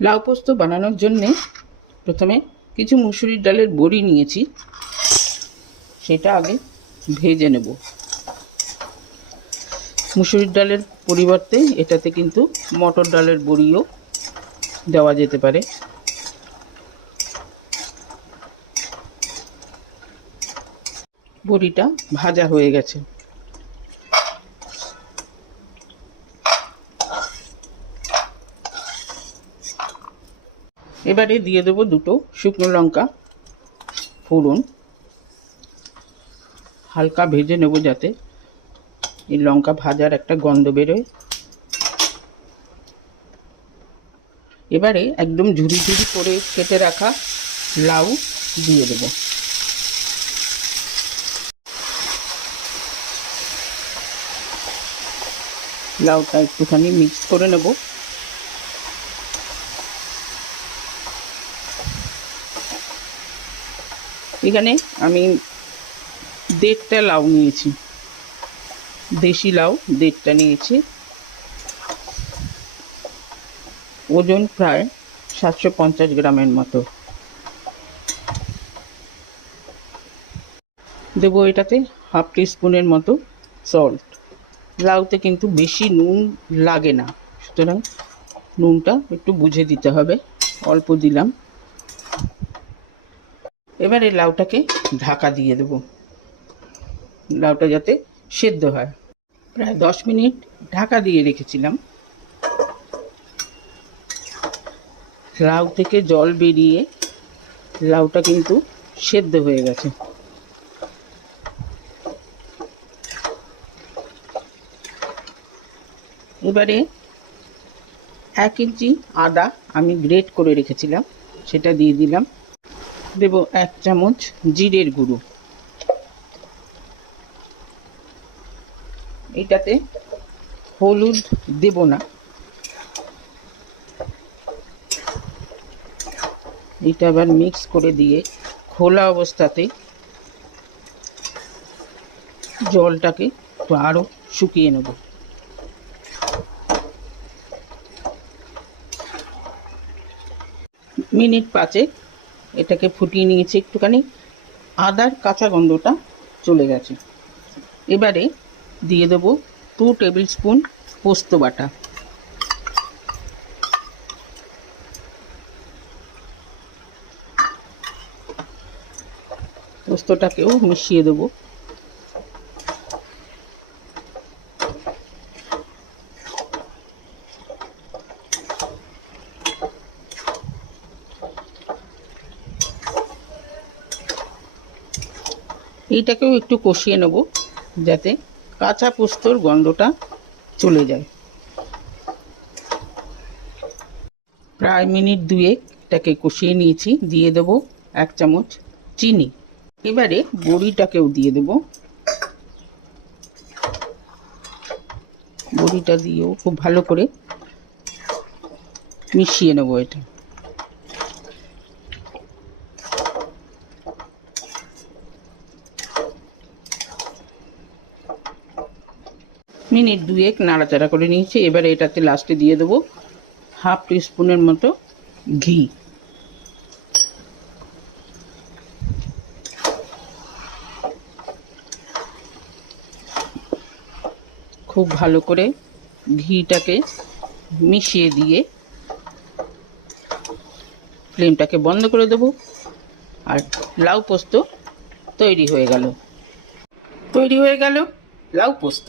লাউ পোস্ত বানানোর জন্যে প্রথমে কিছু মুসুরির ডালের বড়ি নিয়েছি। সেটা আগে ভেজে নেব। মুসুরির ডালের পরিবর্তে এটাতে কিন্তু মটর ডালের বড়িও দেওয়া যেতে পারে। বড়িটা ভাজা হয়ে গেছে। এবারে দিয়ে দেবো দুটো শুকনো লঙ্কা, ফোড়ন। হালকা ভেজে নেব যাতে এই লঙ্কা ভাজার একটা গন্ধ বেরোয়। এবারে একদম ঝুড়ি ঝুড়ি করে কেটে রাখা লাউ দিয়ে দেবো। লাউটা একটুখানি মিক্স করে নেব। এখানে আমি দেড়টা লাউ নিয়েছি। দেশি লাউ দেড়টা নিয়েছি। ওজন প্রায় সাতশো পঞ্চাশ গ্রামের মতো। দেবো এটাতে হাফ স্পুনের মতো সল্ট লাউতে কিন্তু বেশি নুন লাগে না। সুতরাং নুনটা একটু বুঝে দিতে হবে। অল্প দিলাম। এবারে লাউটাকে ঢাকা দিয়ে দেব। লাউটা যাতে সেদ্ধ হয়। প্রায় দশ মিনিট ঢাকা দিয়ে রেখেছিলাম। লাউ থেকে জল বেরিয়ে লাউটা কিন্তু সেদ্ধ হয়ে গেছে। এবারে এক ইঞ্চি আদা আমি গ্রেট করে রেখেছিলাম, সেটা দিয়ে দিলাম। দেব এক চামচ জিরের গুঁড়ো। এটাতে হলুদ দেব না। এটা আবার মিক্স করে দিয়ে খোলা অবস্থাতে জলটাকে একটু আরও শুকিয়ে নেব। মিনিট পাঁচেক এটাকে ফুটিয়ে নিয়েছি একটুখানি। আদার কাঁচা গন্ধটা চলে গেছে। এবারে দিয়ে দেবো টু টেবিল স্পুন পোস্ত বাটা। পোস্তটাকেও মিশিয়ে দেবো। এইটাকেও একটু কষিয়ে নেব যাতে কাঁচা পোস্তর গন্ধটা চলে যায়। প্রায় মিনিট দুয়েক এটাকে কষিয়ে নিয়েছি, দিয়ে দেব এক চামচ চিনি। এবারে বড়িটাকেও দিয়ে দেব। বড়িটা দিয়েও খুব ভালো করে মিশিয়ে নেব এটা। মিনিট দুয়েক নাড়াচাড়া করে নিয়েছি। এবারে এটাতে লাস্টে দিয়ে দেবো হাফ টি স্পুনের মতো ঘি। খুব ভালো করে ঘিটাকে মিশিয়ে দিয়ে ফ্লেমটাকে বন্ধ করে দেবো আর লাউ পোস্ত তৈরি হয়ে গেল। তৈরি হয়ে গেল লাউ পোস্ত।